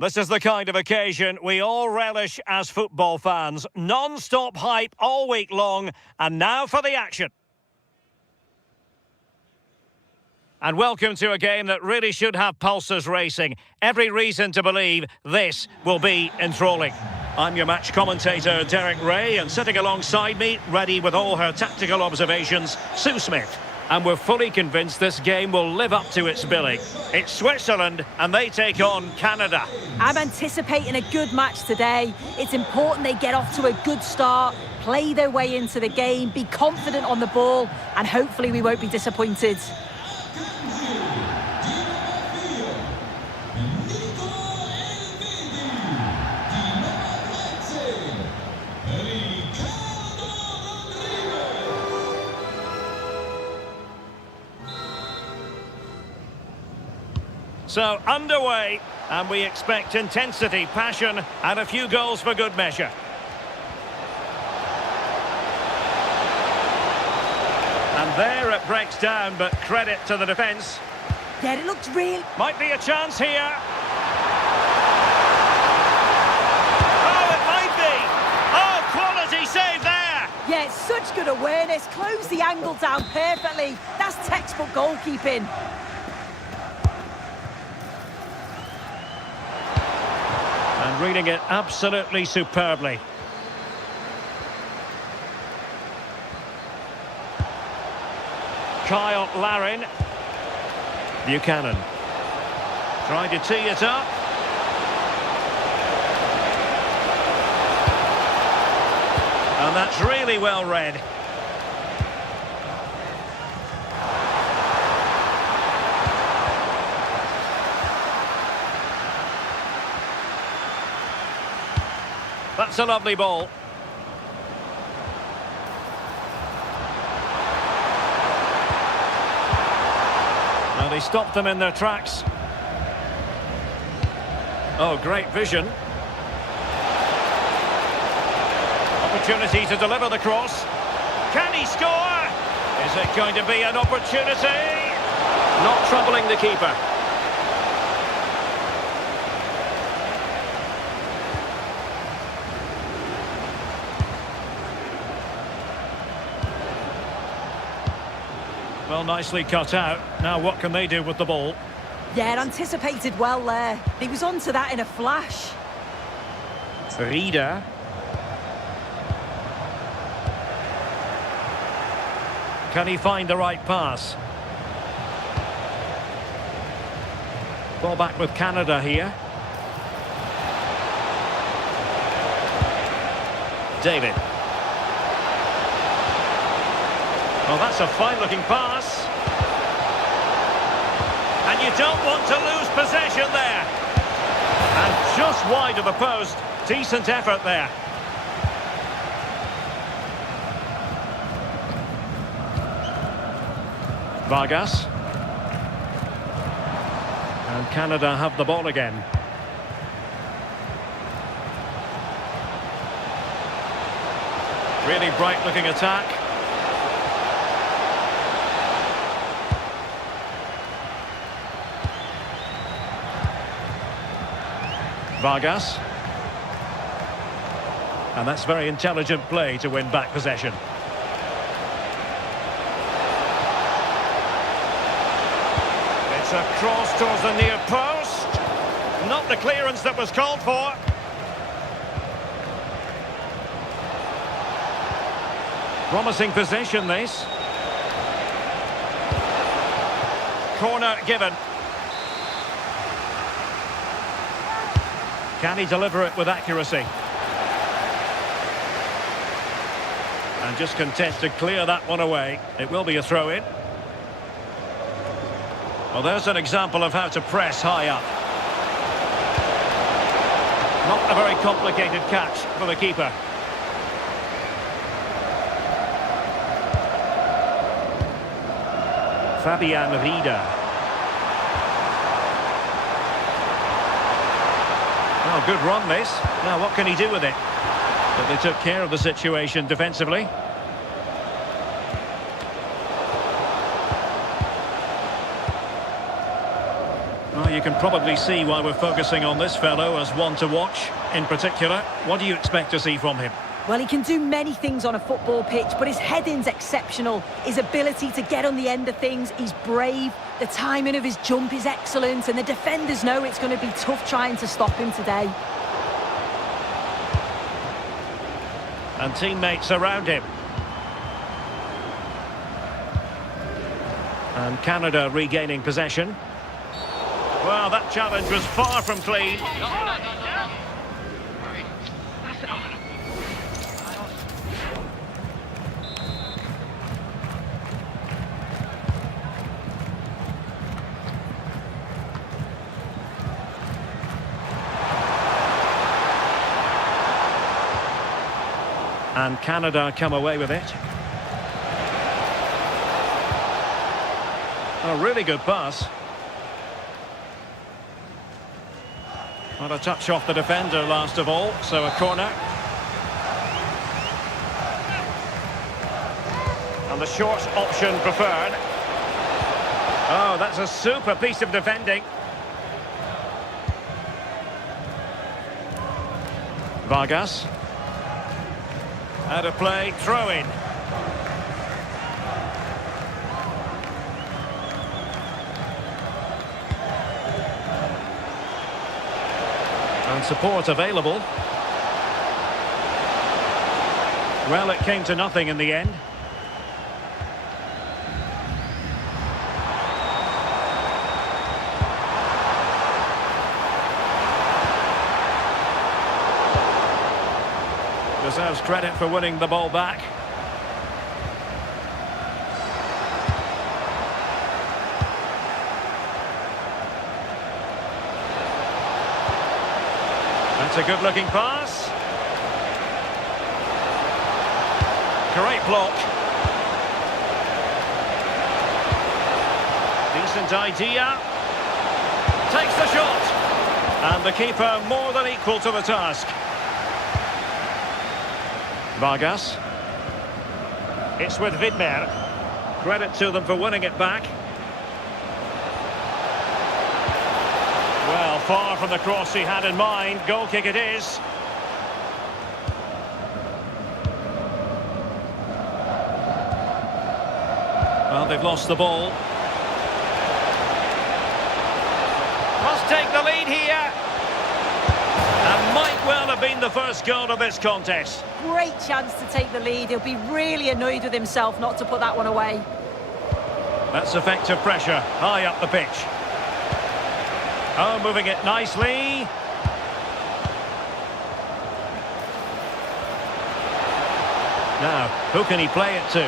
This is the kind of occasion we all relish as football fans. Non-stop hype all week long, and now for the action. And welcome to a game that really should have pulses racing. Every reason to believe this will be enthralling. I'm your match commentator, Derek Ray, and sitting alongside me, ready with all her tactical observations, Sue Smith. And we're fully convinced this game will live up to its billing. It's Switzerland, and they take on Canada. I'm anticipating a good match today. It's important they get off to a good start, play their way into the game, be confident on the ball, and hopefully we won't be disappointed. So, underway, and we expect intensity, passion, and a few goals for good measure. And there it breaks down, but credit to the defence. Yeah, it looks real. Might be a chance here. Oh, it might be. Oh, quality save there. Yeah, it's such good awareness. Close the angle down perfectly. That's textbook goalkeeping. And reading it absolutely superbly. Kyle Larin. Buchanan. Trying to tee it up. And that's really well read. That's a lovely ball. Well, they stopped them in their tracks. Oh, great vision. Opportunity to deliver the cross. Can he score? Is it going to be an opportunity? Not troubling the keeper. Well, nicely cut out. Now what can they do with the ball? Yeah, it anticipated well there. He was onto that in a flash. Reader. Can he find the right pass? Ball back with Canada here. David. Well, that's a fine-looking pass. And you don't want to lose possession there. And just wide of the post. Decent effort there. Vargas. And Canada have the ball again. Really bright-looking attack. Vargas. And that's very intelligent play to win back possession. It's a cross towards the near post. Not the clearance that was called for. Promising possession, this. Corner given. Can he deliver it with accuracy? And just content to clear that one away. It will be a throw-in. Well, there's an example of how to press high up. Not a very complicated catch for the keeper. Fabian Rieder. Oh, good run this. Now what can he do with it? But they took care of the situation defensively. Well, you can probably see why we're focusing on this fellow as one to watch in particular. What do you expect to see from him? Well, he can do many things on a football pitch, but his heading's exceptional. His ability to get on the end of things, he's brave. The timing of his jump is excellent, and the defenders know it's going to be tough trying to stop him today. And teammates around him. And Canada regaining possession. Well, that challenge was far from clean. And Canada come away with it. A really good pass. Not a touch off the defender last of all, so a corner. And the short option preferred. Oh, that's a super piece of defending. Vargas. Out of play, throw in. And support available. Well, it came to nothing in the end. Deserves credit for winning the ball back. That's a good-looking pass. Great block. Decent idea. Takes the shot. And the keeper more than equal to the task. Vargas. It's with Widmer. Credit to them for winning it back. Well, far from the cross he had in mind. Goal kick it is. Well, they've lost the ball. Must take the lead here. And might well have been the first goal of this contest. Great chance to take the lead. He'll be really annoyed with himself not to put that one away. That's effective pressure, high up the pitch. Oh, moving it nicely. Now, who can he play it to?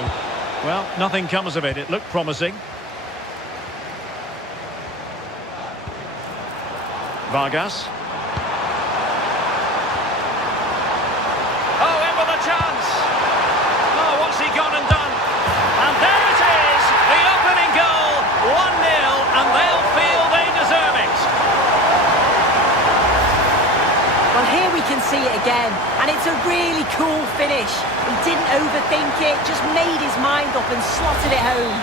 Well, nothing comes of it. It looked promising. Vargas. Oh, in with a chance. Oh, what's he gone and done? And there it is, the opening goal, 1-0, and they'll feel they deserve it. Well, here we can see it again, and it's a really cool finish. He didn't overthink it, just made his mind up and slotted it home.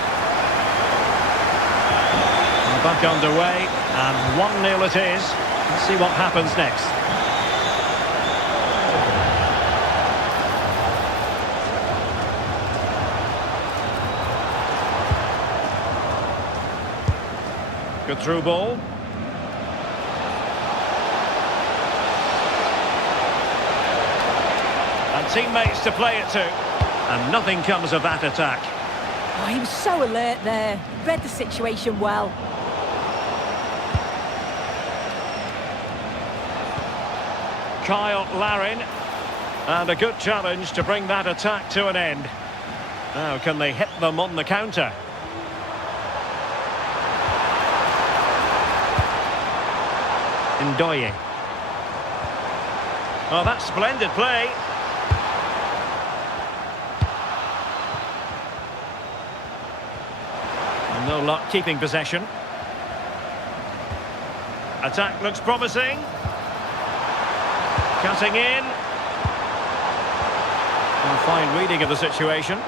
Back underway, and 1-0 it is. Let's see what happens next. Good through ball. And teammates to play it to. And nothing comes of that attack. Oh, he was so alert there. Read the situation well. Kyle Larin. And a good challenge to bring that attack to an end. Now, can they hit them on the counter? Ndoye. Oh, that's splendid play. And no luck keeping possession. Attack looks promising. Cutting in. A fine reading of the situation.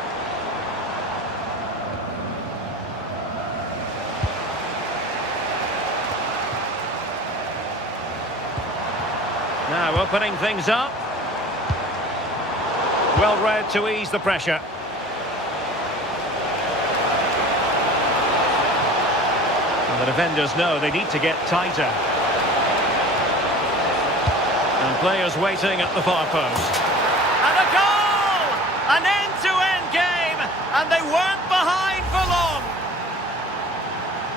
Opening things up. Well read to ease the pressure. And the defenders know they need to get tighter. And players waiting at the far post. And a goal! An end-to-end game, and they weren't behind for long.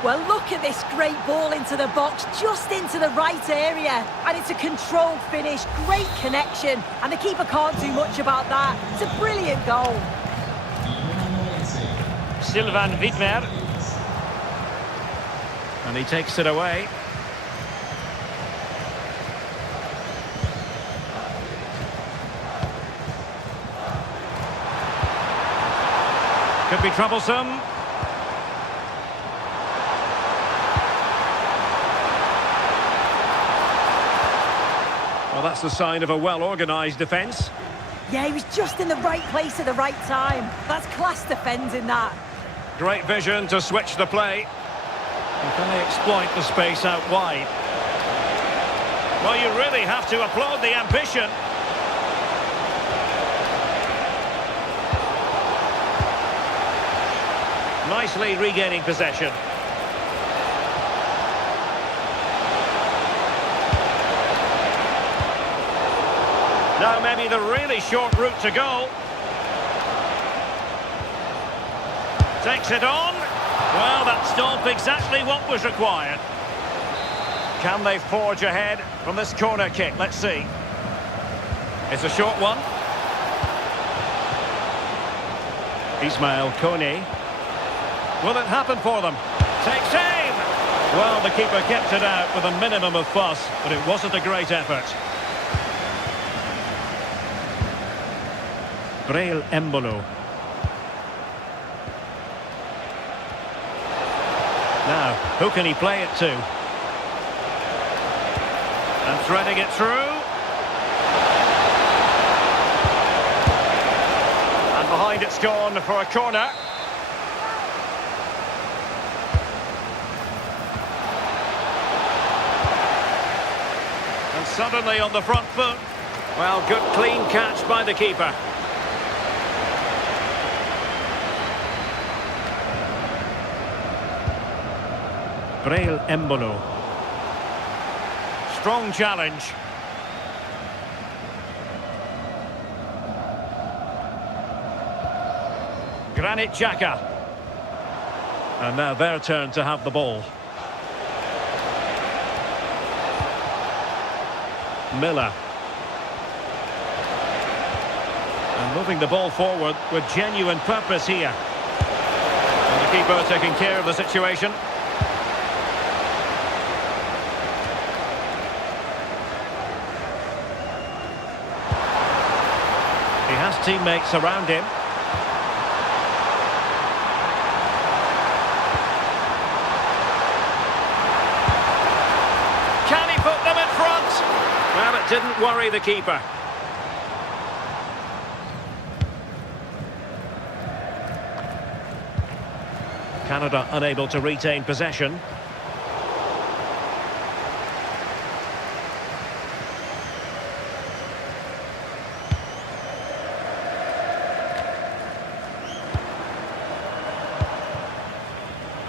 Well, look at this great ball into the box, just into the right area. And it's a controlled finish, great connection. And the keeper can't do much about that. It's a brilliant goal. Sylvain Widmer. And he takes it away. Could be troublesome. Well, that's the sign of a well-organised defence. Yeah, he was just in the right place at the right time. That's class defending, that. Great vision to switch the play. And can they exploit the space out wide? Well, you really have to applaud the ambition. Nicely regaining possession. Now maybe the really short route to goal. Takes it on. Well, that stopped exactly what was required. Can they forge ahead from this corner kick? Let's see. It's a short one. Ismail Kone. Will it happen for them? Takes aim! Well, the keeper kept it out with a minimum of fuss, but it wasn't a great effort. Breel Embolo. Now, who can he play it to? And threading it through. And behind it's gone for a corner. And suddenly on the front foot. Well, good clean catch by the keeper. Breel Embolo. Strong challenge. Granit Xhaka. And now their turn to have the ball. Miller. And moving the ball forward with genuine purpose here. And the keeper taking care of the situation. He has teammates around him. Can he put them in front? Well, it didn't worry the keeper. Canada unable to retain possession.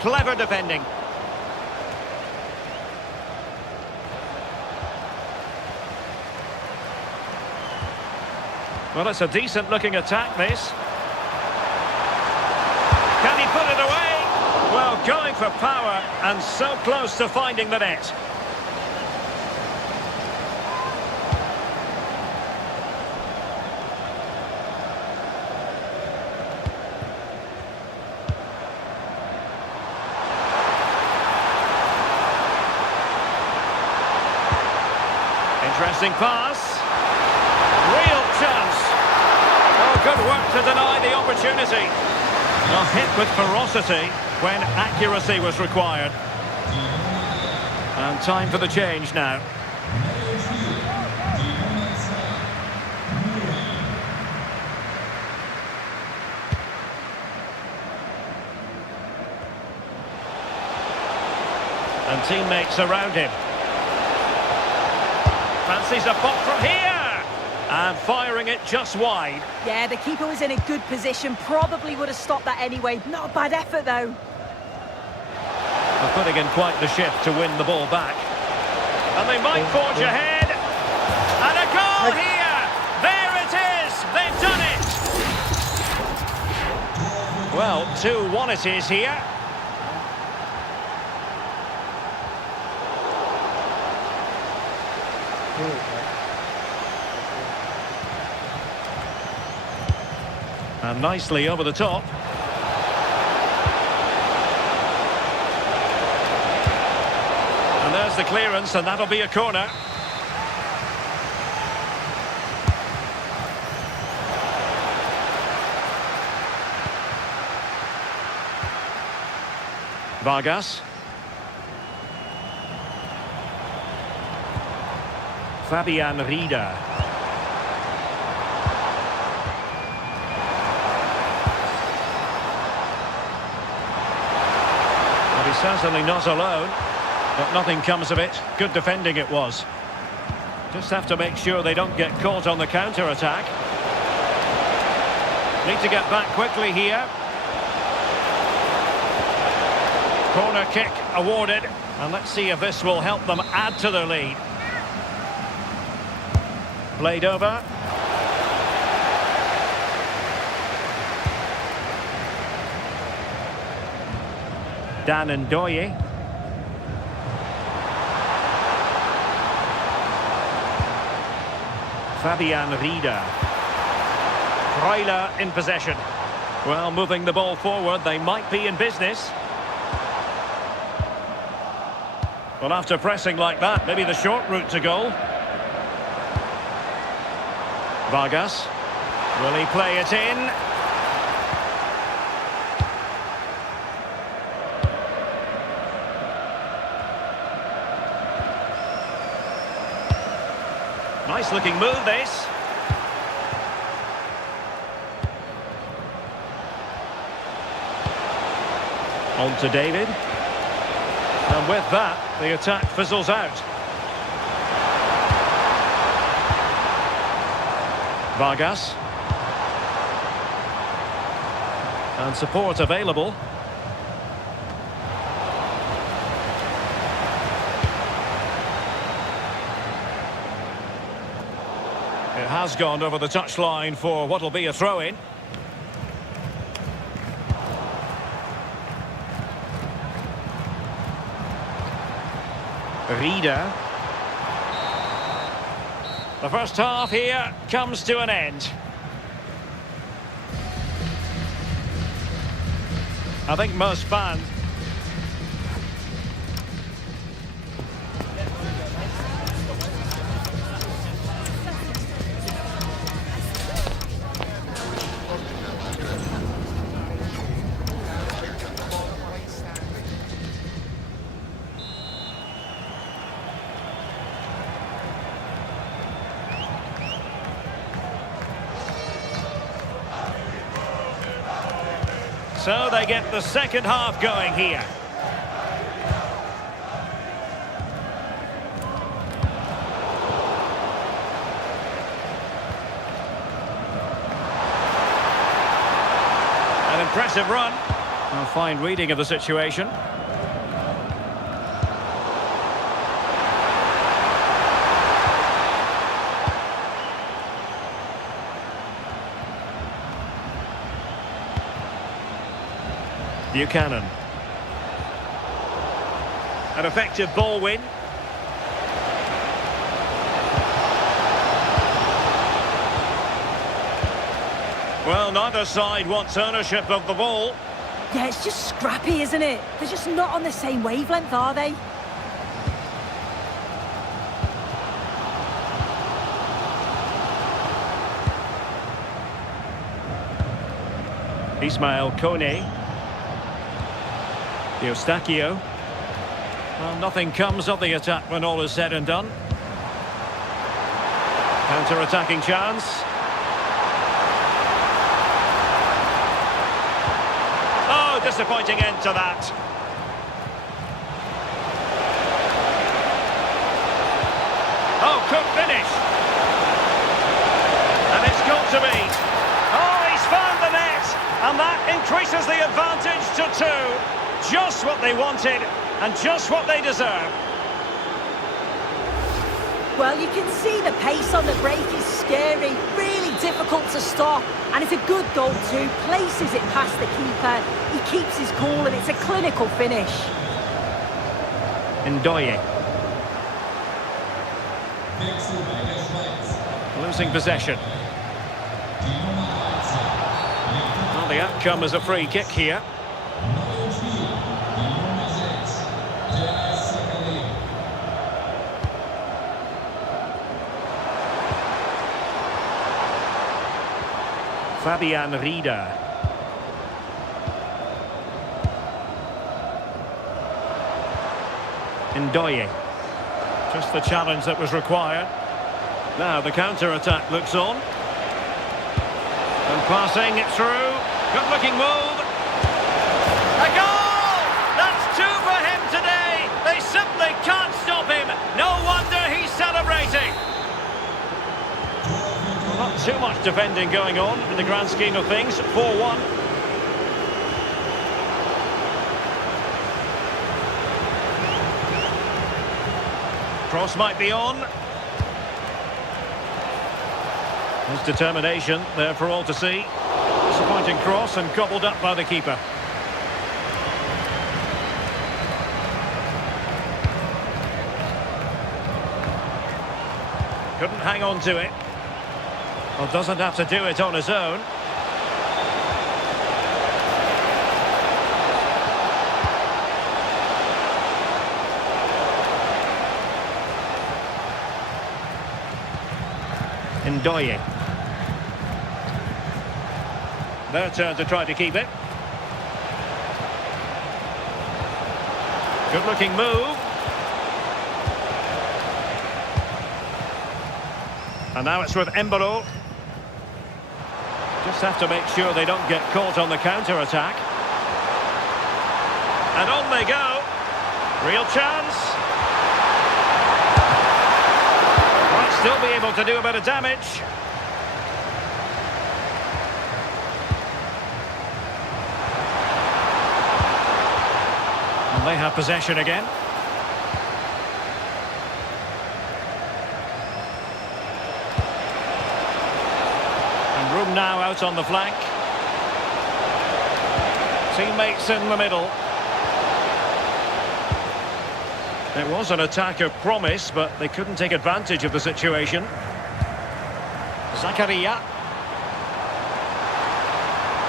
Clever defending. Well, it's a decent looking attack, this. Can he put it away? Well, going for power and so close to finding the net. Interesting pass. Real chance. Oh, good work to deny the opportunity. Well, hit with ferocity when accuracy was required. And time for the change now. And teammates around him. Fancies a pop from here! And firing it just wide. Yeah, the keeper was in a good position. Probably would have stopped that anyway. Not a bad effort, though. They're putting in quite the shift to win the ball back. And they might forge ahead. And a goal here! There it is! They've done it! Well, 2-1 it is here. And nicely over the top. And there's the clearance, and that'll be a corner. Vargas. Fabian Rieder. But he's certainly not alone. But nothing comes of it. Good defending it was. Just have to make sure they don't get caught on the counter-attack. Need to get back quickly here. Corner kick awarded. And let's see if this will help them add to their lead. Played over. Dan Ndoye. Fabian Rieder. Freuler in possession. Well, moving the ball forward, they might be in business. Well, after pressing like that, maybe the short route to goal. Vargas. Will he play it in? Nice looking move, this. On to David. And with that, the attack fizzles out. Vargas. And support available. It has gone over the touchline for what will be a throw-in. Rieder. The first half here comes to an end. I think most fans... So they get the second half going here. An impressive run. A fine reading of the situation. Buchanan. An effective ball win. Well, neither side wants ownership of the ball. Yeah, it's just scrappy, isn't it? They're just not on the same wavelength, are they? Ismail Kone. Eustachio. Well, nothing comes of the attack when all is said and done. Counter-attacking chance. Oh, disappointing end to that. Oh, could finish. And it's got to be. Oh, he's found the net. And that increases the advantage to 2. Just what they wanted and just what they deserve. Well, you can see the pace on the break is scary, really difficult to stop. And it's a good goal too, places it past the keeper. He keeps his cool and it's a clinical finish. Ndoye. Losing possession. Well, the outcome is a free kick here. Fabian Rieder. Ndoye. Just the challenge that was required. Now the counter-attack looks on. And passing it through. Good-looking move. A goal! That's 2 for him today. They simply can't stop him. No wonder he's celebrating. Not too much defending going on in the grand scheme of things. 4-1. Cross might be on. His determination there for all to see. Disappointing cross and gobbled up by the keeper. Couldn't hang on to it. Well, doesn't have to do it on his own. Ndoye. Their turn to try to keep it. Good-looking move. And now it's with Embolo. Just have to make sure they don't get caught on the counter-attack. And on they go. Real chance. Might still be able to do a bit of damage. And they have possession again. Room now out on the flank. Teammates in the middle. It was an attack of promise, but they couldn't take advantage of the situation. Zakaria.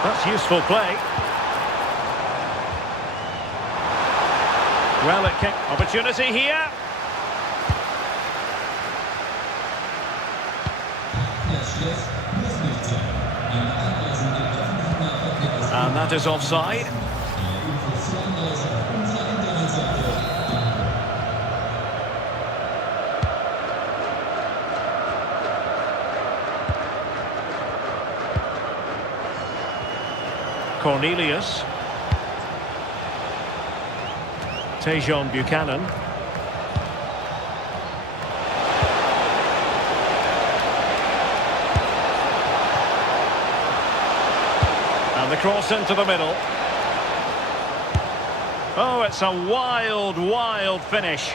That's useful play. Well, it kicked. Opportunity here. And that is offside. Cornelius. Tejon Buchanan. And the cross into the middle. Oh, it's a wild, wild finish.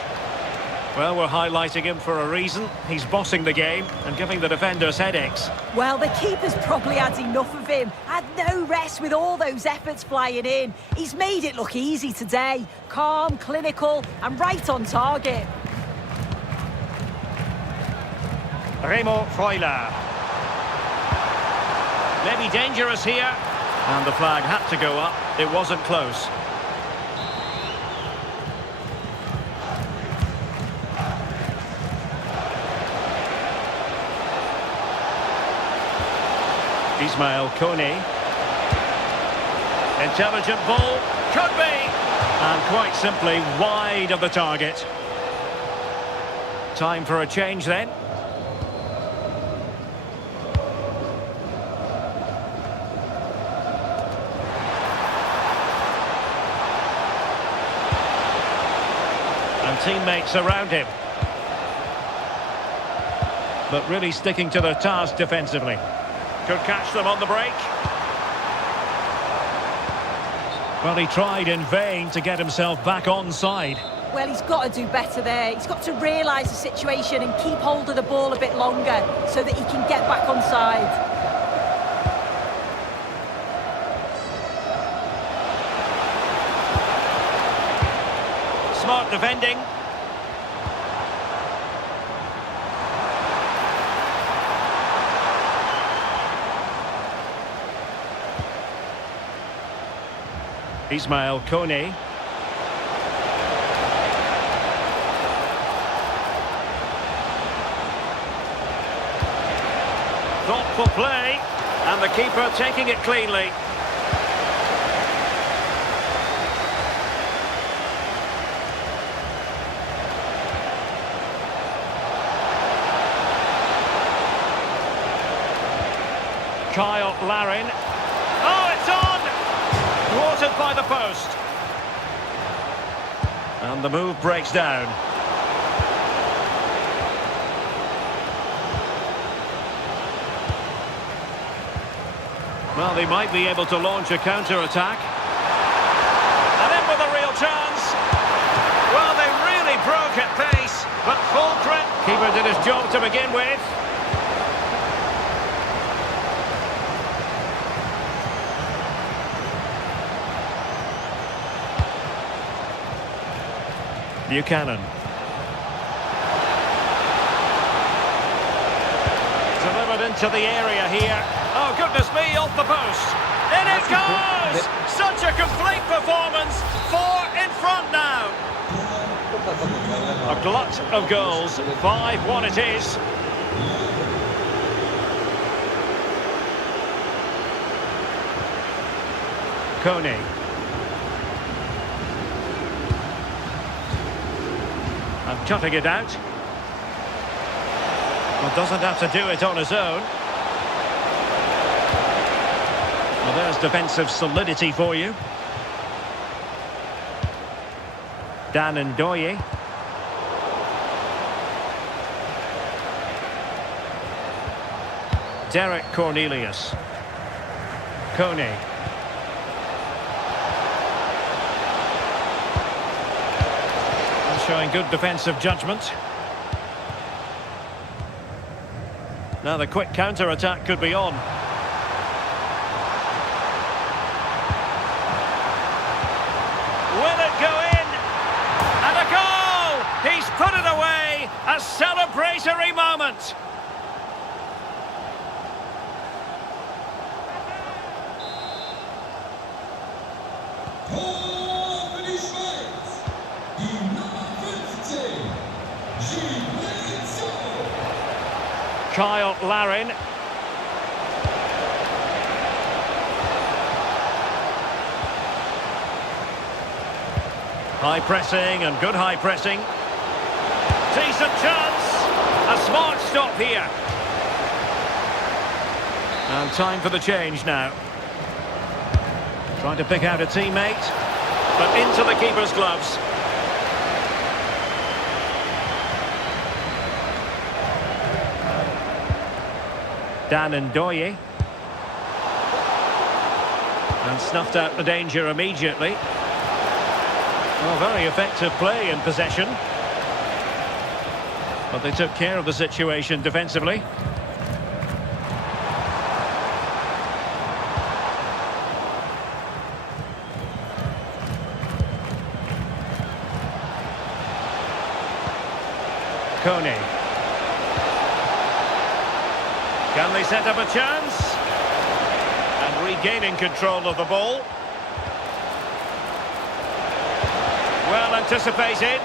Well, we're highlighting him for a reason. He's bossing the game and giving the defenders headaches. Well, the keeper's probably had enough of him. Had no rest with all those efforts flying in. He's made it look easy today. Calm, clinical, and right on target. Remo Freuler. Maybe dangerous here. And the flag had to go up. It wasn't close. Ismail Kone. Intelligent ball. Could be. And quite simply wide of the target. Time for a change then. And teammates around him. but really sticking to their task defensively. Could catch them on the break. Well, he tried in vain to get himself back onside. Well, he's got to do better there. He's got to realise the situation and keep hold of the ball a bit longer so that he can get back onside. Smart defending. Ismail Kone. Thoughtful play, and the keeper taking it cleanly. Kyle Larin. Oh, it's on! Thwarted by the post. And the move breaks down. Well, they might be able to launch a counter-attack. And in with a real chance. Well, they really broke at pace, but Fulcrum. Keeper did his job to begin with. Buchanan. Delivered into the area here. Oh, goodness me, off the post. In it goes! Such a complete performance. 4 in front now. A glut of goals. 5-1 it is. Kone. And cutting it out. Well, doesn't have to do it on his own. Well, there's defensive solidity for you. Dan Ndoye. Derek Cornelius. Kone. Showing good defensive judgment. Now the quick counter-attack could be on. Will it go in? And a goal! He's put it away! A celebratory moment! Kyle Larin. High pressing and good high pressing. Decent chance. A smart stop here. And time for the change now. Trying to pick out a teammate, but into the keeper's gloves. Dan Ndoye. And snuffed out the danger immediately. Well, very effective play in possession. But they took care of the situation defensively. Kone. Can they set up a chance? And regaining control of the ball. Well anticipated.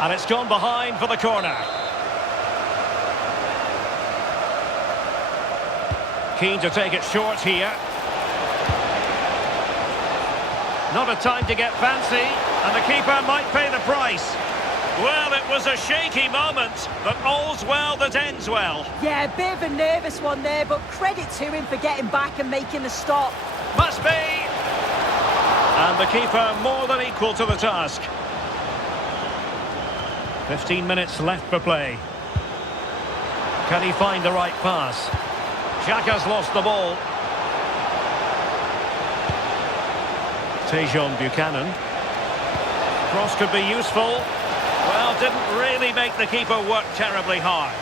And it's gone behind for the corner. Keen to take it short here. Not a time to get fancy, and the keeper might pay the price. Well, it was a shaky moment, but all's well that ends well. Yeah, a bit of a nervous one there, but credit to him for getting back and making the stop. Must be! And the keeper more than equal to the task. 15 minutes left for play. Can he find the right pass? Xhaka's lost the ball. Tejon Buchanan. Cross could be useful. Well, didn't really make the keeper work terribly hard.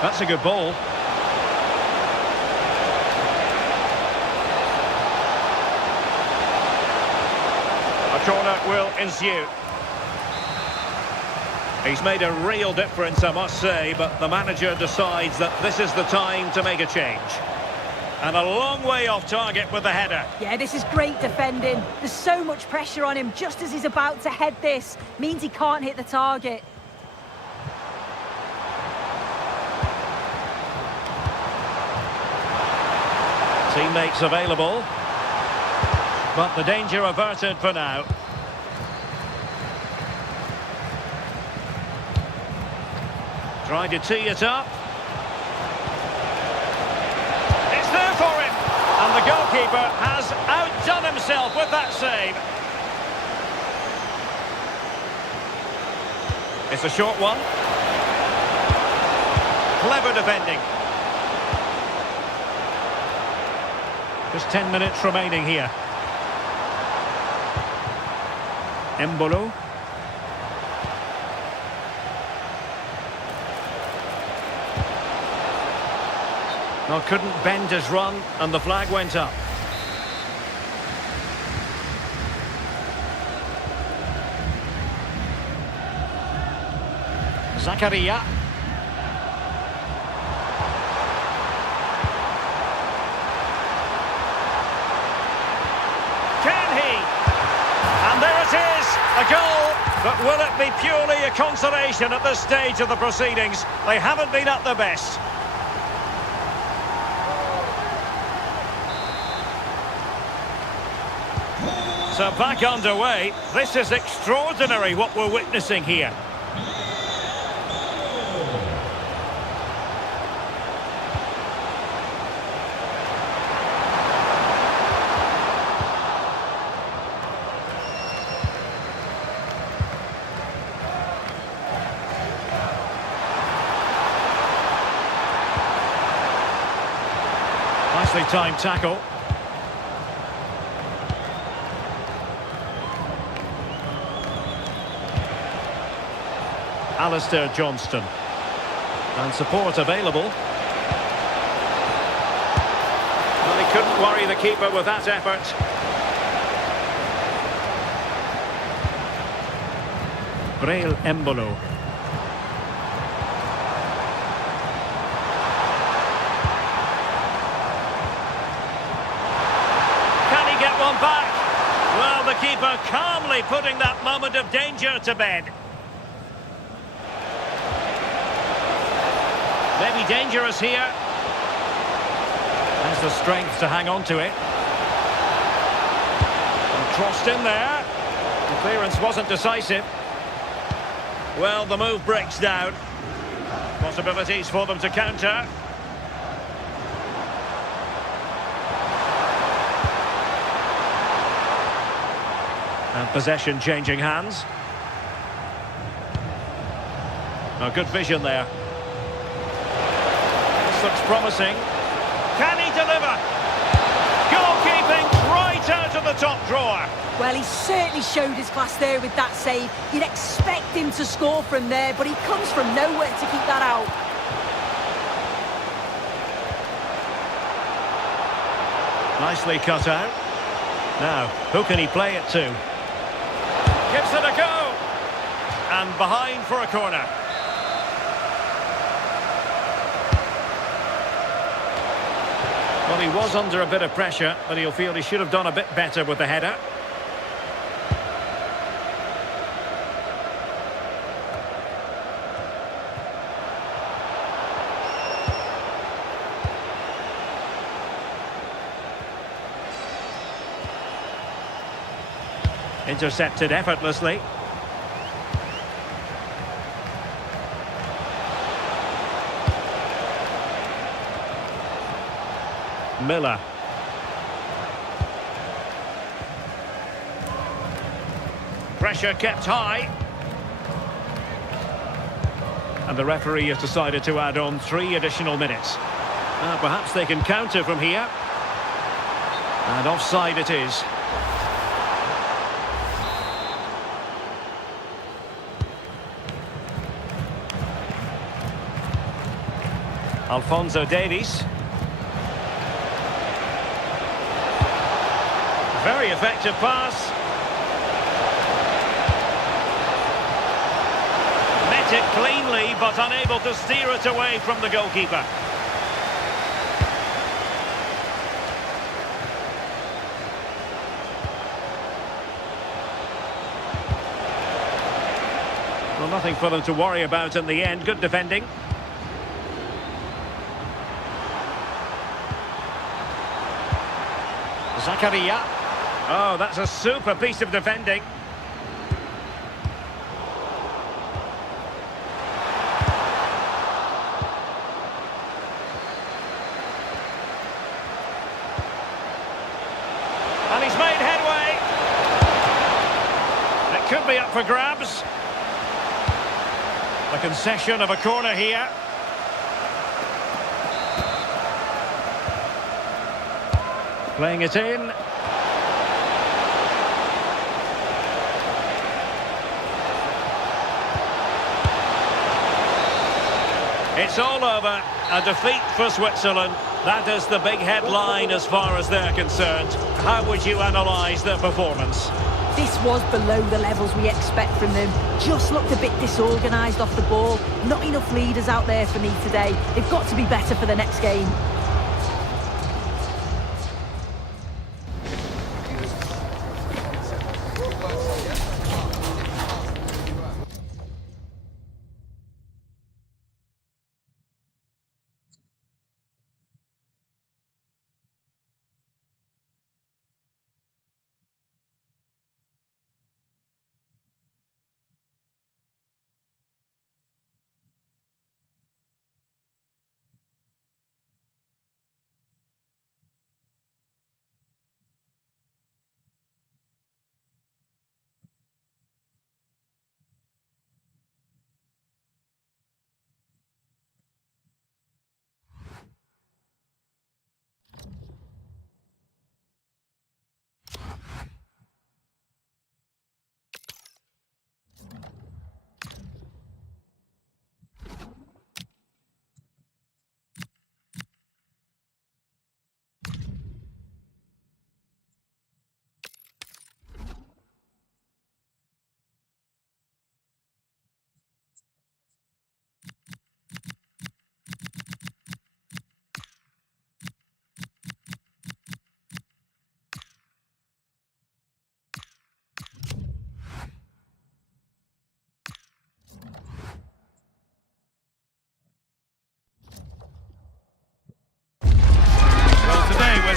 That's a good ball. A corner will ensue. He's made a real difference, I must say, but the manager decides that this is the time to make a change. And a long way off target with the header. Yeah, this is great defending. There's so much pressure on him just as he's about to head this. Means he can't hit the target. Teammates available. But the danger averted for now. Trying to tee it up. It's there for him. And the goalkeeper has outdone himself with that save. It's a short one. Clever defending. Just 10 minutes remaining here. Embolo. Well, couldn't bend his run, and the flag went up. Zakaria. Can he? And there it is, a goal. But will it be purely a consolation at this stage of the proceedings? They haven't been at their best. So back underway. This is extraordinary what we're witnessing here. Nicely timed tackle. Alistair Johnston. And support available. Well, he couldn't worry the keeper with that effort. Braille Embolo. Can he get one back? Well, the keeper calmly putting that moment of danger to bed. Maybe dangerous here. Has the strength to hang on to it. And crossed in there. The clearance wasn't decisive. Well, the move breaks down. Possibilities for them to counter. And possession changing hands. Oh, good vision there. Looks promising. Can he deliver? Goalkeeping right out of the top drawer. Well, he certainly showed his class there with that save. You'd expect him to score from there, but he comes from nowhere to keep that out. Nicely cut out. Now, who can he play it to? Gives it a go. And behind for a corner. Well, he was under a bit of pressure, but he'll feel he should have done a bit better with the header. Intercepted effortlessly. Miller. Pressure kept high. And the referee has decided to add on 3 additional minutes. Perhaps they can counter from here. And offside it is. Alphonso Davies. Very effective pass. Met it cleanly, but unable to steer it away from the goalkeeper. Well, nothing for them to worry about in the end. Good defending. Zakaria. Oh, that's a super piece of defending. And he's made headway. It could be up for grabs. A concession of a corner here. Playing it in. It's all over. A defeat for Switzerland. That is the big headline as far as they're concerned. How would you analyse their performance? This was below the levels we expect from them. Just looked a bit disorganised off the ball. Not enough leaders out there for me today. They've got to be better for the next game.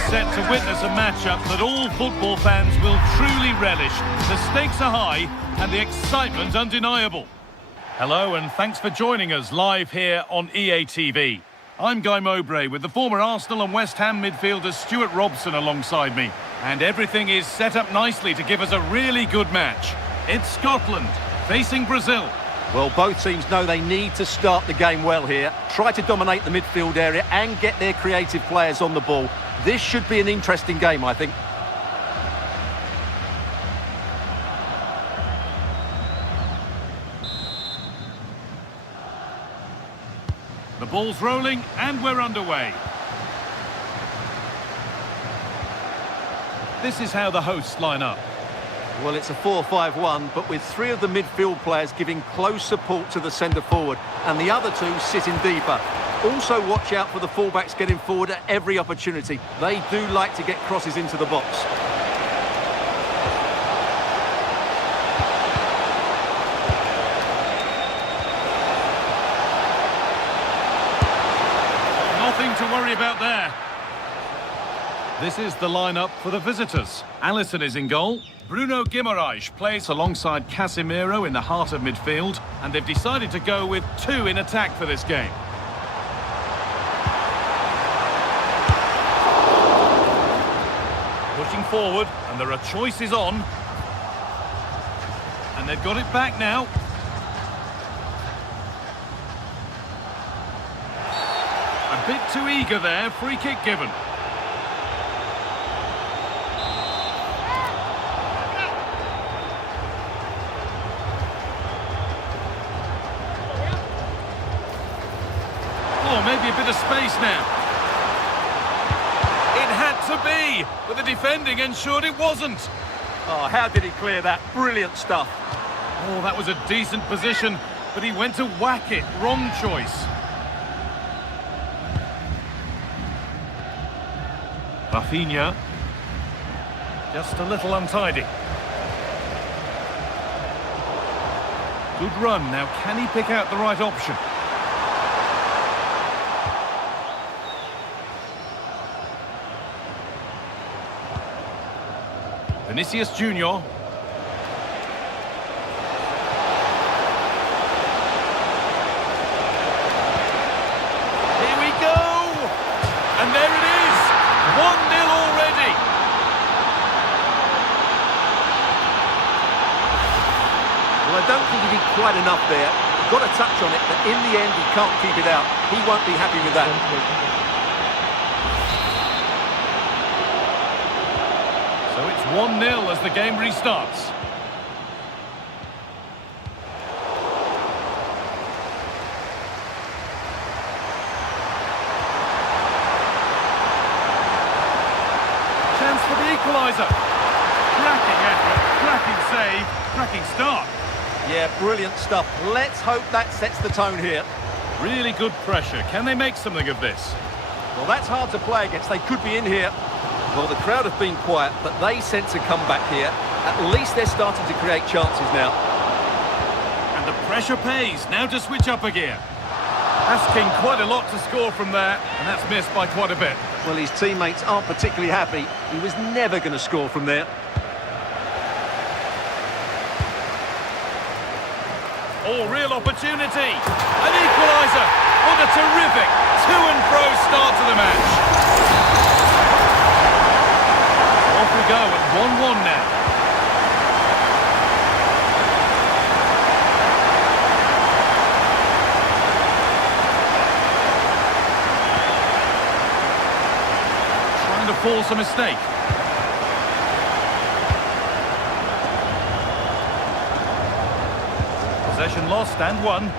Set to witness a matchup that all football fans will truly relish. The stakes are high and the excitement undeniable. Hello and thanks for joining us live here on EA TV. I'm Guy Mowbray with the former Arsenal and West Ham midfielder Stuart Robson alongside me. And everything is set up nicely to give us a really good match. It's Scotland facing Brazil. Well, both teams know they need to start the game well here. Try to dominate the midfield area and get their creative players on the ball. This should be an interesting game, I think. The ball's rolling and we're underway. This is how the hosts line up. Well, it's a 4-5-1, but with 3 of the midfield players giving close support to the centre forward, and the other 2 sitting deeper. Also watch out for the fullbacks getting forward at every opportunity. They do like to get crosses into the box. Nothing to worry about there. This is the lineup for the visitors. Alisson is in goal. Bruno Guimaraes plays alongside Casemiro in the heart of midfield, and they've decided to go with 2 in attack for this game. Looking forward, and there are choices on. And they've got it back now. A bit too eager there, free kick given. Oh, maybe a bit of space now. It had to be, but the defending ensured it wasn't. Oh, how did he clear that? Brilliant stuff. Oh, that was a decent position, but he went to whack it. Wrong choice. Rafinha. Just a little untidy. Good run. Now, can he pick out the right option? Vinicius Junior. Here we go! And there it is! 1-0 already! Well, I don't think he did quite enough there. Got a touch on it, but in the end, he can't keep it out. He won't be happy with that. So it's 1-0 as the game restarts. Chance for the equaliser. Cracking effort, cracking save, cracking start. Yeah, brilliant stuff. Let's hope that sets the tone here. Really good pressure. Can they make something of this? Well, that's hard to play against. They could be in here. Well, the crowd have been quiet, but they sense a comeback here. At least they're starting to create chances now. And the pressure pays. Now to switch up a gear. Asking quite a lot to score from there, and that's missed by quite a bit. Well, his teammates aren't particularly happy. He was never going to score from there. Oh, real opportunity. An equaliser. What a terrific to-and-fro start to the match. Off we go at 1-1 now. Trying to force a mistake. Possession lost and won.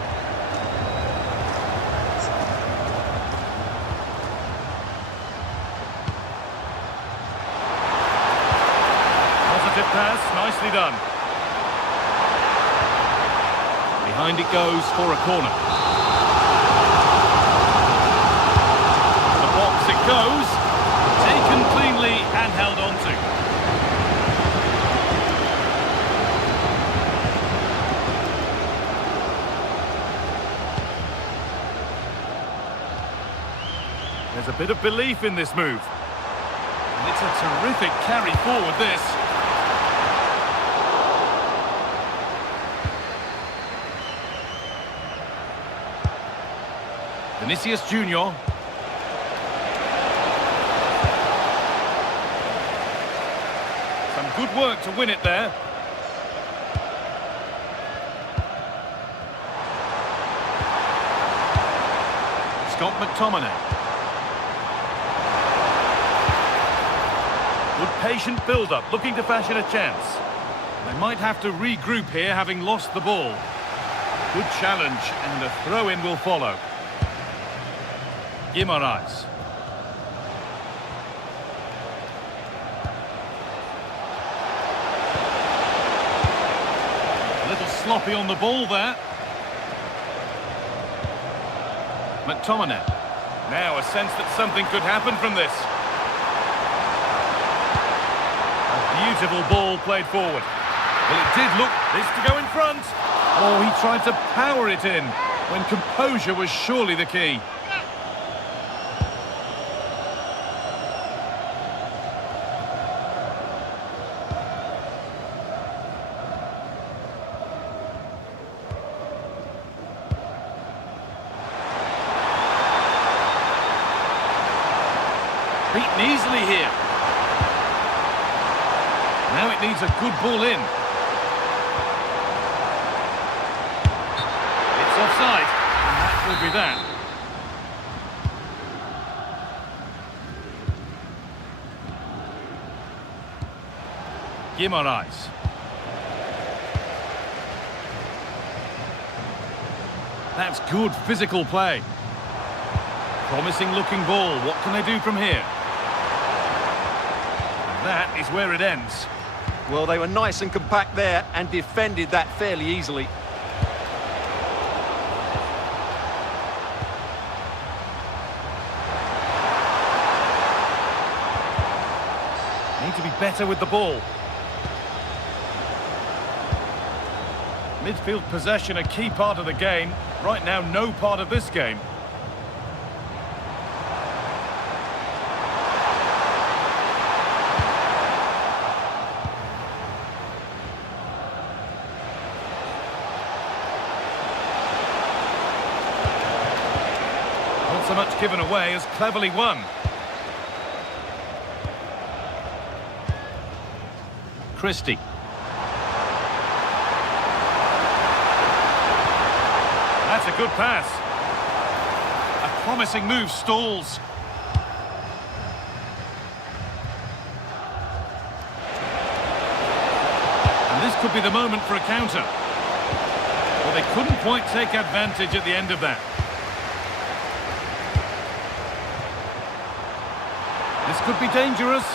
Positive pass, nicely done. Behind it goes for a corner. The box it goes. Taken cleanly and held on to. There's a bit of belief in this move. And it's a terrific carry forward, this. Vinicius Junior. Some good work to win it there. Scott McTominay. Good patient build-up, looking to fashion a chance. They might have to regroup here, having lost the ball. Good challenge, and a throw-in will follow. Guimaraes. A little sloppy on the ball there. McTominay. Now a sense that something could happen from this. Beautiful ball played forward. Well, it did look this to go in front. Oh, he tried to power it in when composure was surely the key. Beaten easily here. Now it needs a good ball in. It's offside, and that will be that. Guimaraes. That's good physical play. Promising looking ball. What can they do from here? And that is where it ends. Well, they were nice and compact there and defended that fairly easily. Need to be better with the ball. Midfield possession, a key part of the game. Right now, no part of this game. Not so much given away as cleverly won. Christie. That's a good pass. A promising move stalls. And this could be the moment for a counter. Well, they couldn't quite take advantage at the end of that. This could be dangerous.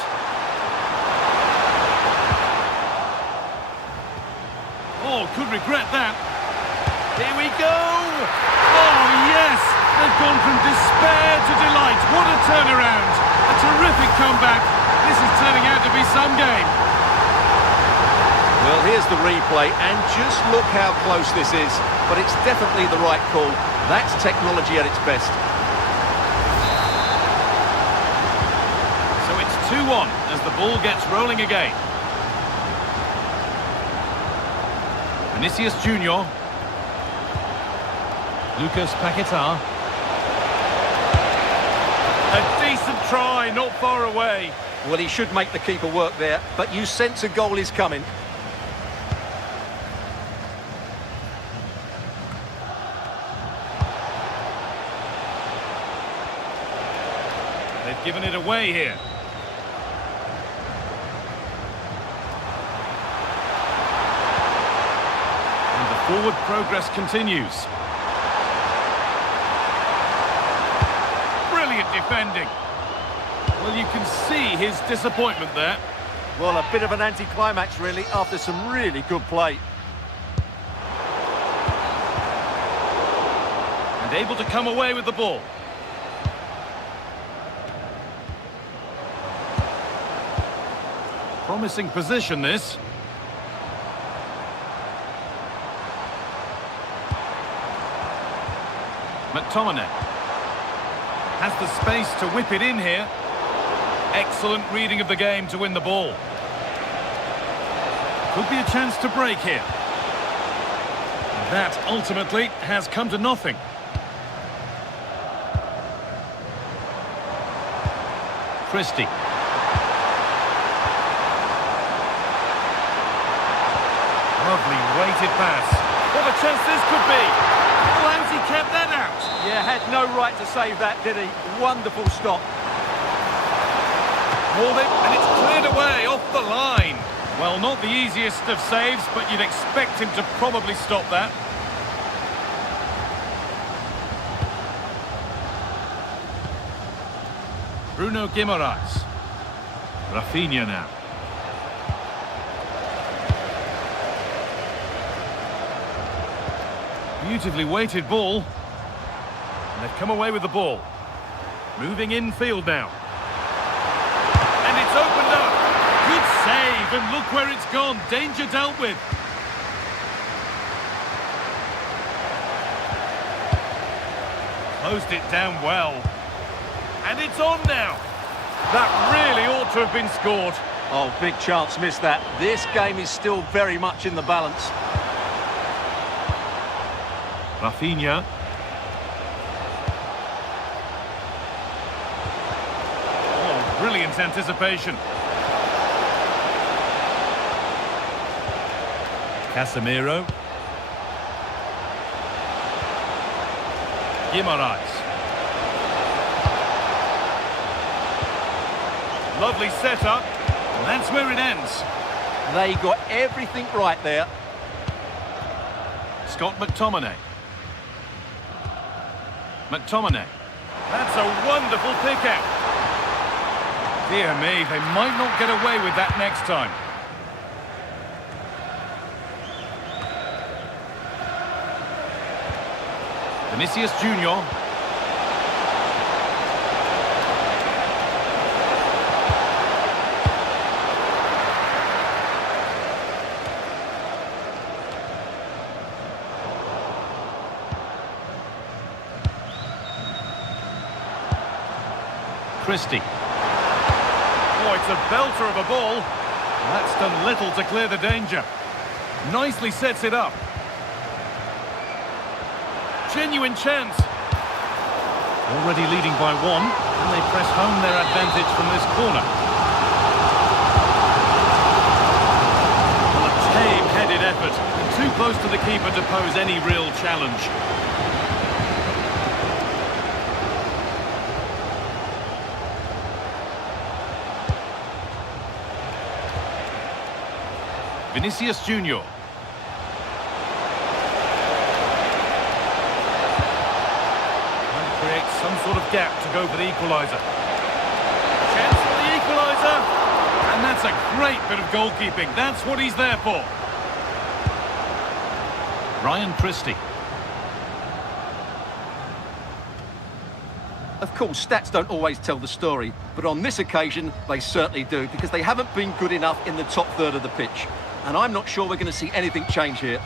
Oh, could regret that. Here we go! Oh, yes! They've gone from despair to delight. What a turnaround! A terrific comeback. This is turning out to be some game. Well, here's the replay, and just look how close this is. But it's definitely the right call. That's technology at its best. So it's 2-1 as the ball gets rolling again. Vinicius Junior. Lucas Paquetá. A decent try, not far away. Well, he should make the keeper work there, but you sense a goal is coming. They've given it away here. And the forward progress continues. Brilliant defending. Well, you can see his disappointment there. Well, a bit of an anticlimax, really, after some really good play. And able to come away with the ball. Promising position, this. McTominay has the space to whip it in here. Excellent reading of the game to win the ball. Could be a chance to break here. That ultimately has come to nothing. Christie. Lovely weighted pass. What a chance this could be. Oh, how's he kept that out? Yeah, had no right to save that, did he? Wonderful stop. Hold it, and it's cleared away off the line. Well, not the easiest of saves, but you'd expect him to probably stop that. Bruno Guimaraes. Rafinha now. Beautifully weighted ball. And they've come away with the ball. Moving infield now. And it's opened up. Good save, and look where it's gone. Danger dealt with. Closed it down well. And it's on now. That really ought to have been scored. Oh, big chance, missed that. This game is still very much in the balance. Rafinha. Oh, brilliant anticipation. Casemiro. Guimaraes. Lovely setup. And that's where it ends. They got everything right there. Scott McTominay. McTominay. That's a wonderful pick out. Dear me, they might not get away with that next time. Vinicius Junior. Christie. Oh, it's a belter of a ball. That's done little to clear the danger. Nicely sets it up. Genuine chance. Already leading by one, and they press home their advantage from this corner. Well, a tame-headed effort, and too close to the keeper to pose any real challenge. Vinicius Junior. Creates some sort of gap to go for the equaliser. Chance for the equaliser. And that's a great bit of goalkeeping. That's what he's there for. Ryan Christie. Of course, stats don't always tell the story, but on this occasion, they certainly do, because they haven't been good enough in the top third of the pitch. And I'm not sure we're going to see anything change here.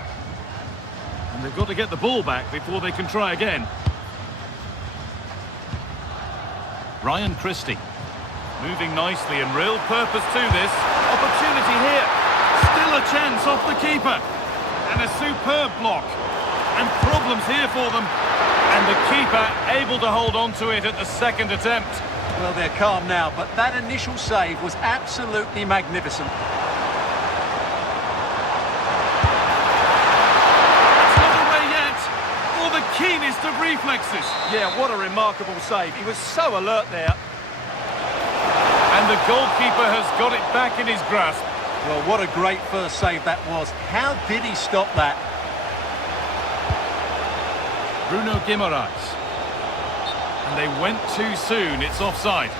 And they've got to get the ball back before they can try again. Ryan Christie. Moving nicely and real purpose to this. Opportunity here. Still a chance off the keeper. And a superb block. And problems here for them. And the keeper able to hold on to it at the second attempt. Well, they're calm now, but that initial save was absolutely magnificent. Keenest of reflexes. Yeah, what a remarkable save. He was so alert there. And the goalkeeper has got it back in his grasp. Well, what a great first save that was. How did he stop that? Bruno Guimaraes. And they went too soon. It's offside.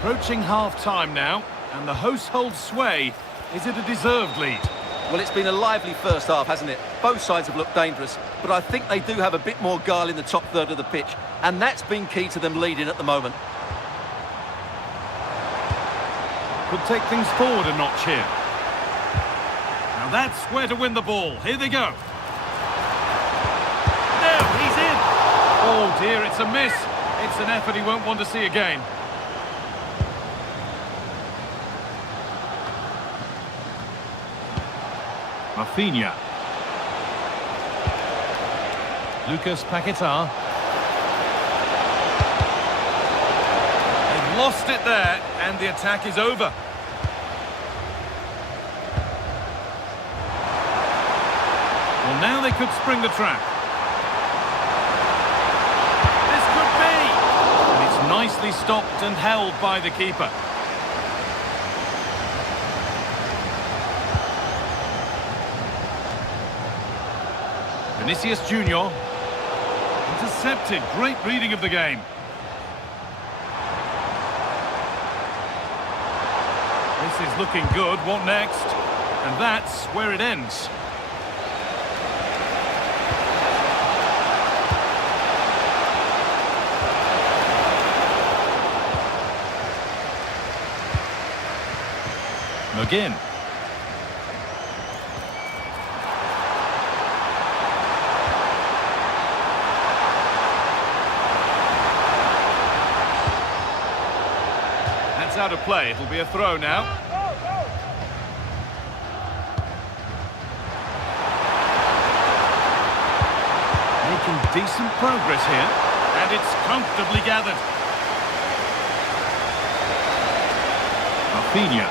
Approaching half-time now, and the hosts hold sway. Is it a deserved lead? Well, it's been a lively first half, hasn't it? Both sides have looked dangerous, but I think they do have a bit more guile in the top third of the pitch, and that's been key to them leading at the moment. Could take things forward a notch here. Now that's where to win the ball. Here they go. No, he's in. Oh dear, it's a miss. It's an effort he won't want to see again. Rafinha. Lucas Paquetá. They've lost it there, and the attack is over. Well, now they could spring the trap. This could be! And it's nicely stopped and held by the keeper. Vinicius Junior. Intercepted. Great reading of the game. This is looking good. What next? And that's where it ends. McGinn. Out of play. It'll be a throw now. Making decent progress here, and it's comfortably gathered. Rafinha.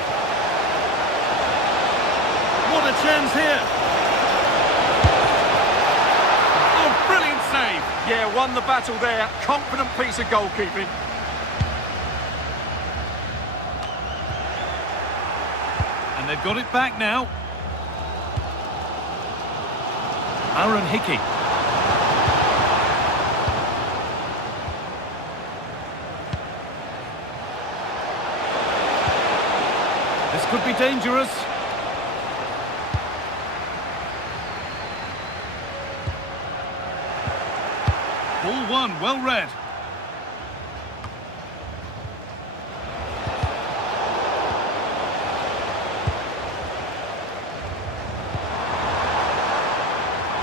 What a chance here! Oh, brilliant save! Yeah, won the battle there. Confident piece of goalkeeping. And they've got it back now. Aaron Hickey. This could be dangerous. Ball one, well read.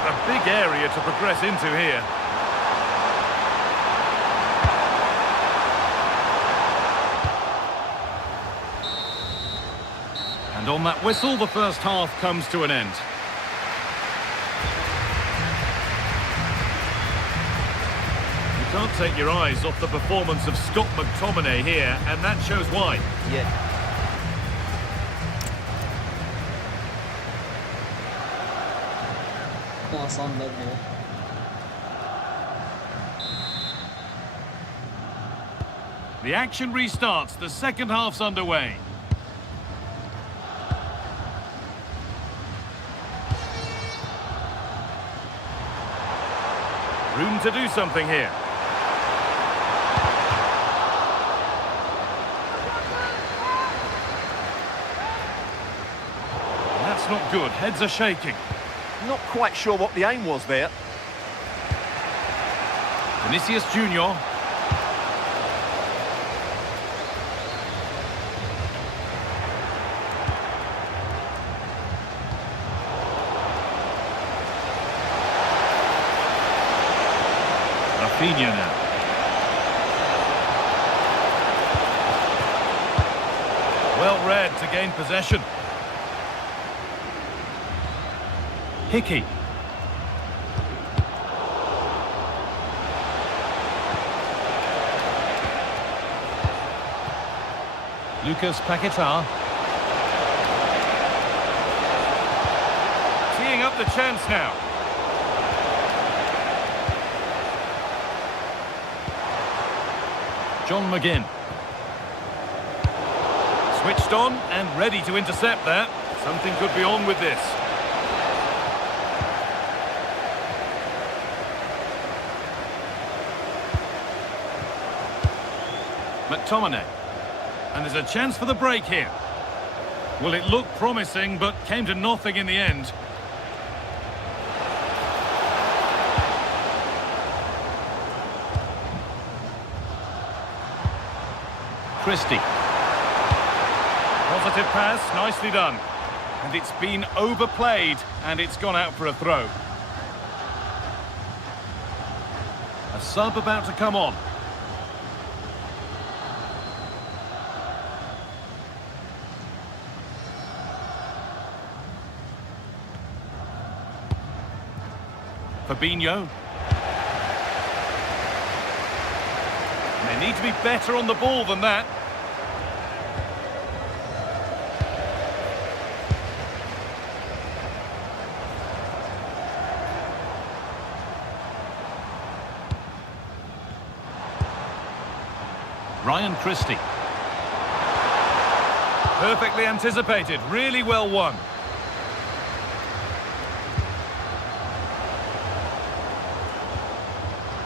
A big area to progress into here. And on that whistle, the first half comes to an end. You can't take your eyes off the performance of Scott McTominay here, and that shows why. Yeah. आसान लग गया The action restarts, the second half's underway. Room to do something here. That's not good, heads are shaking. Not quite sure what the aim was there. Vinicius Junior. Rafinha now. Well read to gain possession. Hickey. Lucas Paquetá. Teeing up the chance now. John McGinn. Switched on and ready to intercept there. Something could be on with this. McTominay. And there's a chance for the break here. Well, it looked promising, but came to nothing in the end. Christie. Positive pass, nicely done. And it's been overplayed, and it's gone out for a throw. A sub about to come on. Fabinho. They need to be better on the ball than that. Ryan Christie. Perfectly anticipated, really well won.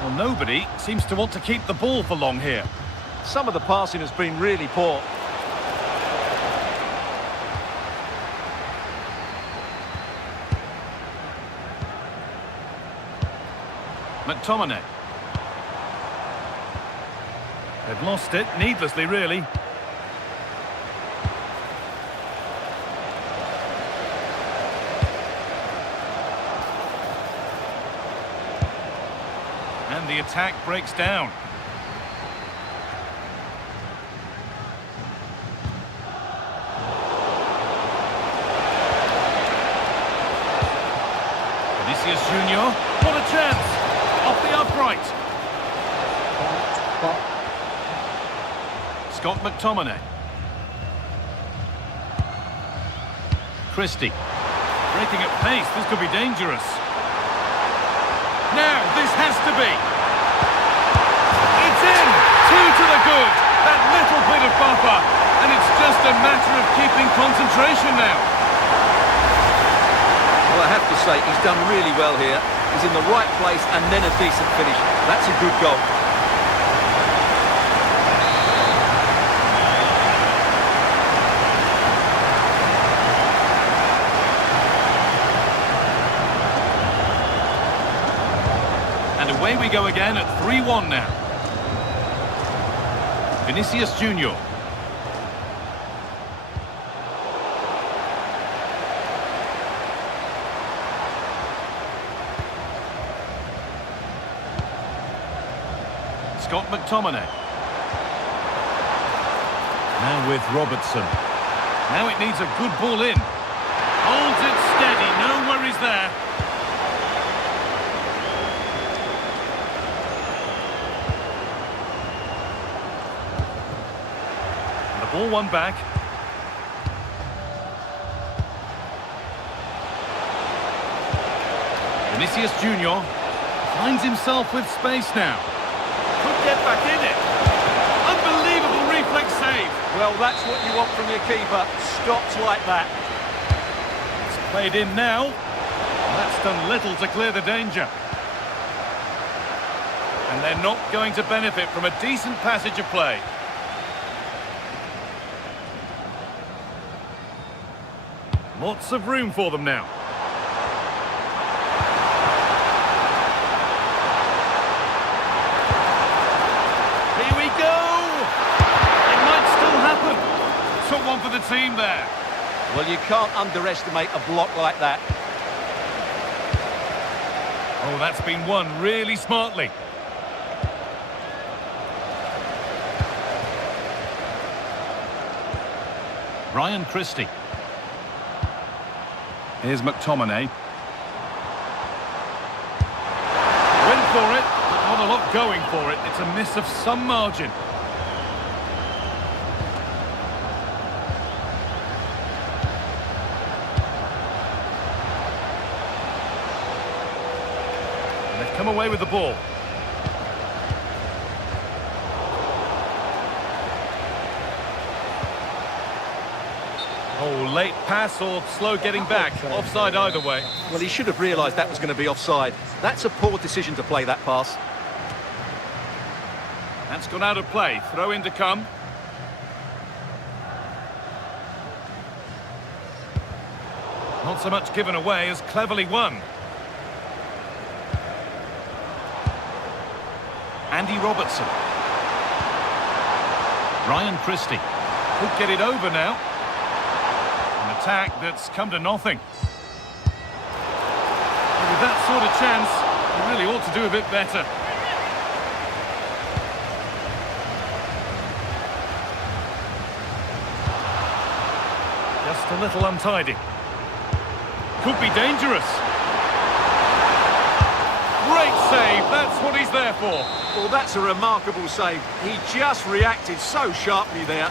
Well, nobody seems to want to keep the ball for long here. Some of the passing has been really poor. McTominay. They've lost it, needlessly really. And the attack breaks down. Vinicius Junior, what a chance! Off the upright. Scott McTominay. Christie. Breaking at pace, this could be dangerous. Now, this has to be. It's in! 2 to the good. That little bit of buffer. And it's just a matter of keeping concentration now. Well, I have to say, he's done really well here. He's in the right place and then a decent finish. That's a good goal. And away we go again at 3-1 now. Vinicius Junior. Scott McTominay. Now with Robertson. Now it needs a good ball in. Holds it steady, no worries there. And the ball won back. Vinicius Junior finds himself with space now. Could get back in it. Unbelievable reflex save. Well, that's what you want from your keeper. Stops like that. It's played in now. That's done little to clear the danger. And they're not going to benefit from a decent passage of play. Lots of room for them now. Took one for the team there. Well, you can't underestimate a block like that. Oh, that's been won really smartly. Ryan Christie. Here's McTominay. Went for it, but not a lot going for it. It's a miss of some margin. Come away with the ball. Oh, late pass or slow getting back. Offside either way. Well, he should have realised that was going to be offside. That's a poor decision to play that pass. That's gone out of play. Throw in to come. Not so much given away as cleverly won. Andy Robertson. Ryan Christie. Could get it over now. An attack that's come to nothing. And with that sort of chance, he really ought to do a bit better. Just a little untidy. Could be dangerous. Great save, that's what he's there for. Well, that's a remarkable save. He just reacted so sharply there.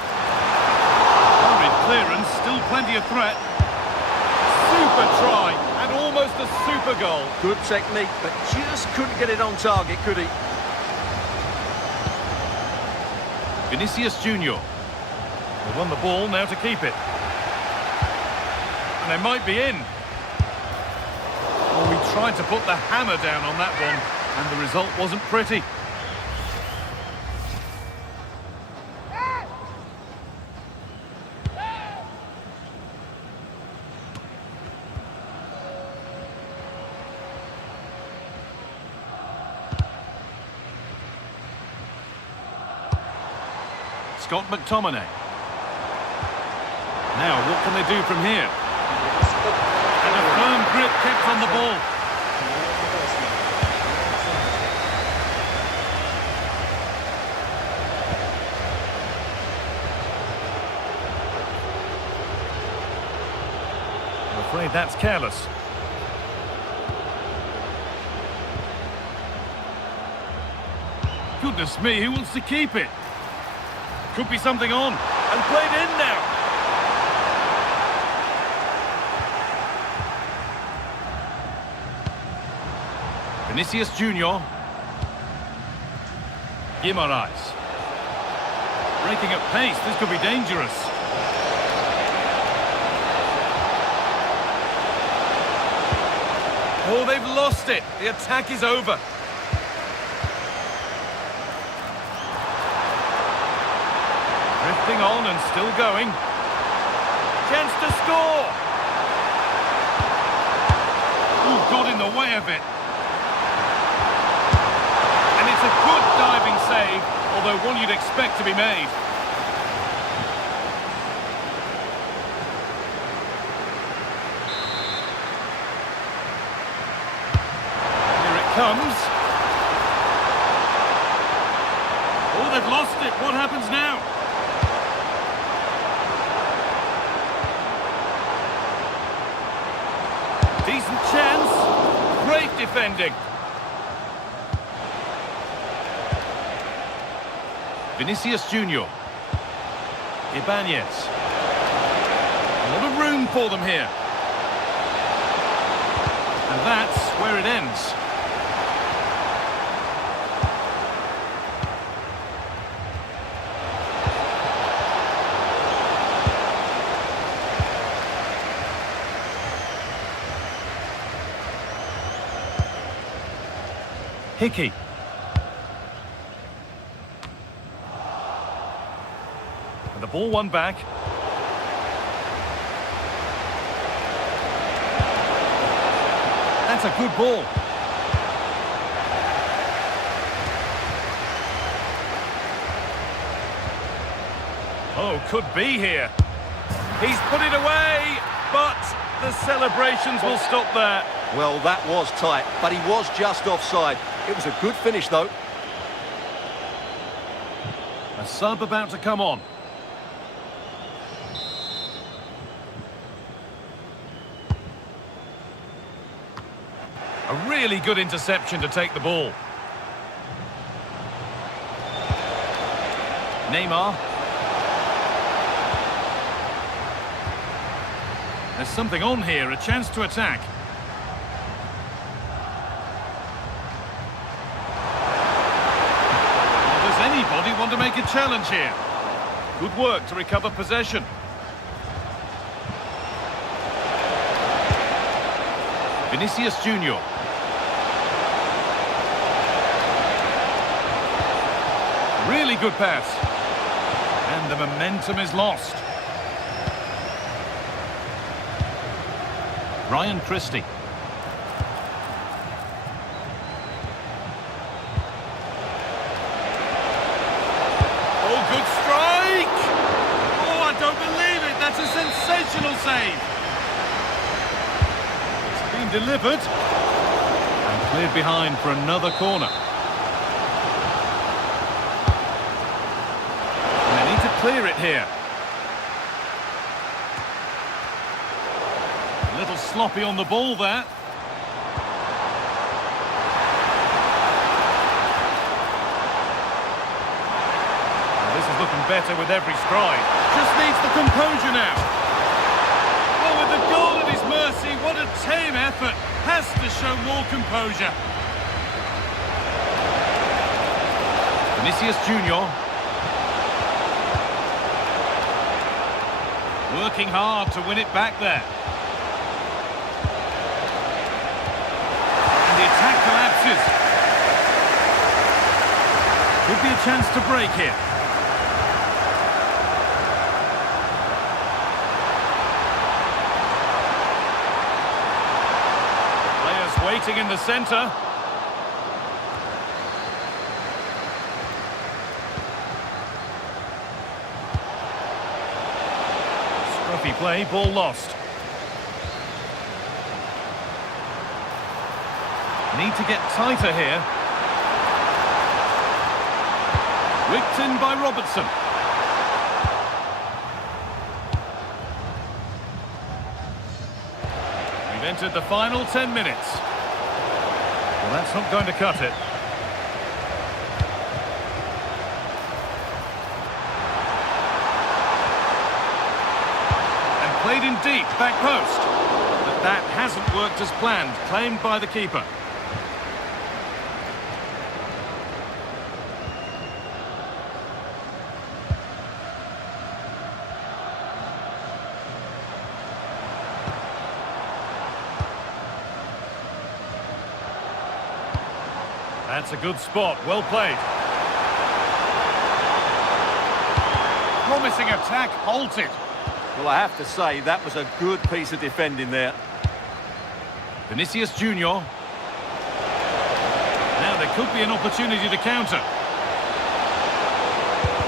Hurried clearance, still plenty of threat. Super try, and almost a super goal. Good technique, but just couldn't get it on target, could he? Vinicius Junior. They won the ball, now to keep it. And they might be in. Well, we tried to put the hammer down on that one, and the result wasn't pretty. Scott McTominay. Now, what can they do from here? And a firm grip kept on the ball. I'm afraid that's careless. Goodness me, who wants to keep it? Could be something on. And played in now. Vinicius Junior. Guimaraes. Breaking at pace, this could be dangerous. Oh, they've lost it. The attack is over. Drifting on and still going. Chance to score. Ooh, got in the way of it. And it's a good diving save, although one you'd expect to be made. Here it comes. Oh, they've lost it. What happens now? Decent chance. Great defending. Vinicius Junior. Ibanez. A lot of room for them here. And that's where it ends. Hickey. And the ball won back. That's a good ball. Oh, could be here. He's put it away, but the celebrations will stop there. Well, that was tight, but he was just offside. It was a good finish, though. A sub about to come on. A really good interception to take the ball. Neymar. There's something on here, a chance to attack. Does anybody want to make a challenge here? Good work to recover possession. Vinicius Junior. Really good pass. And the momentum is lost. Ryan Christie. Oh, good strike! Oh, I don't believe it. That's a sensational save. It's been delivered. And cleared behind for another corner. And they need to clear it here. A little sloppy on the ball there. This is looking better with every stride. Just needs the composure now. Well, with the goal at his mercy, what a team effort. Has to show more composure. Vinicius Junior. Working hard to win it back there. And the attack collapses. Could be a chance to break here. Waiting in the centre. Scruffy play, ball lost. Need to get tighter here. Whipped in by Robertson. We've entered the final 10 minutes. Well, that's not going to cut it. And played in deep, back post. But that hasn't worked as planned, claimed by the keeper. That's a good spot, well played. Promising attack halted. Well, I have to say, that was a good piece of defending there. Vinicius Junior. Now there could be an opportunity to counter.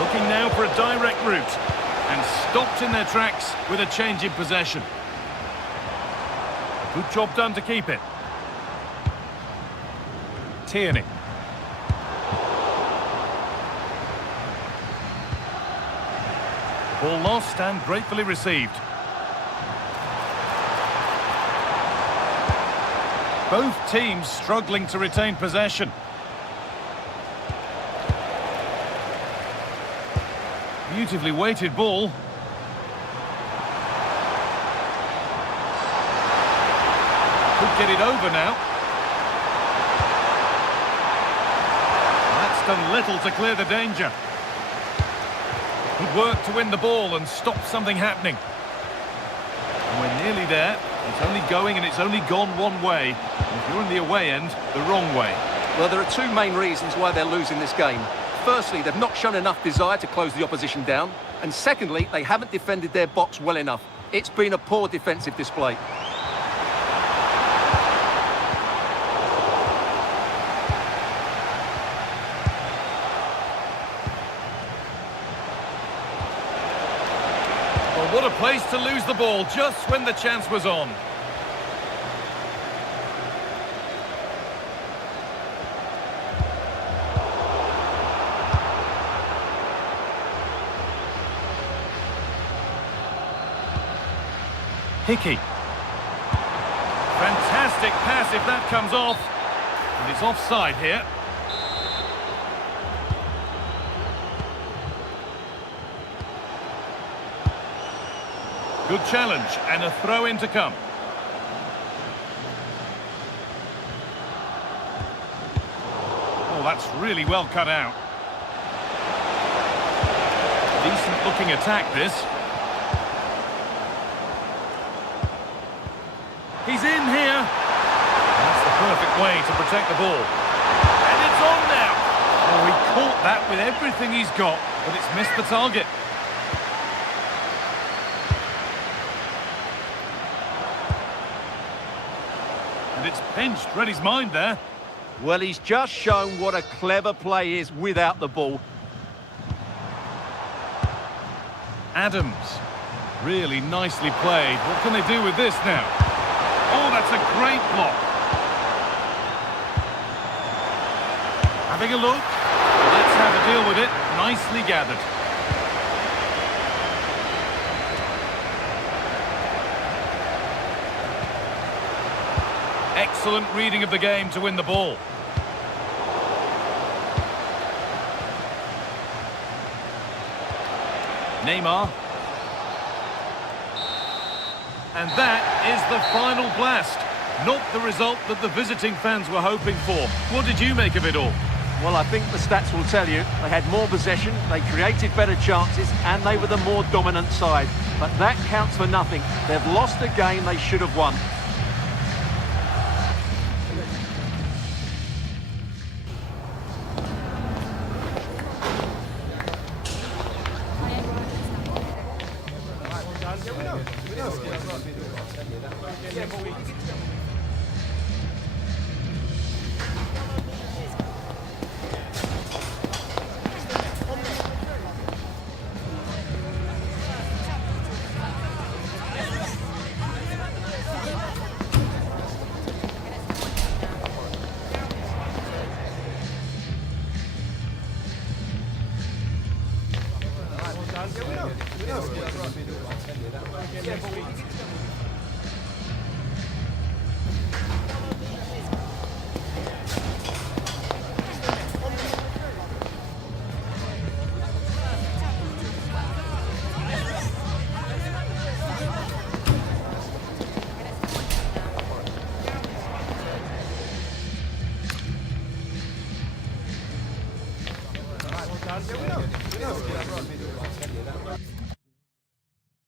Looking now for a direct route. And stopped in their tracks with a change in possession. Good job done to keep it. Tierney. Ball lost and gratefully received. Both teams struggling to retain possession. Beautifully weighted ball. Could get it over now. That's done little to clear the danger. Good work to win the ball and stop something happening. And we're nearly there. It's only going and it's only gone one way. And if you're in the away end, the wrong way. Well, there are two main reasons why they're losing this game. Firstly, they've not shown enough desire to close the opposition down. And secondly, they haven't defended their box well enough. It's been a poor defensive display. Well, what a place to lose the ball just when the chance was on. Hickey. Fantastic pass if that comes off. And it's offside here. Good challenge and a throw-in to come. Oh, that's really well cut out. Decent looking attack this. He's in here. That's the perfect way to protect the ball. And it's on now. Oh, he caught that with everything he's got, but it's missed the target. And it's pinched, read his mind there. Well, he's just shown what a clever play is without the ball. Adams. Really nicely played. What can they do with this now? Oh, that's a great block. Having a look. Let's have a deal with it. Nicely gathered. Excellent reading of the game to win the ball. Neymar. And that is the final blast. Not the result that the visiting fans were hoping for. What did you make of it all? Well, I think the stats will tell you they had more possession, they created better chances, and they were the more dominant side. But that counts for nothing. They've lost a game they should have won.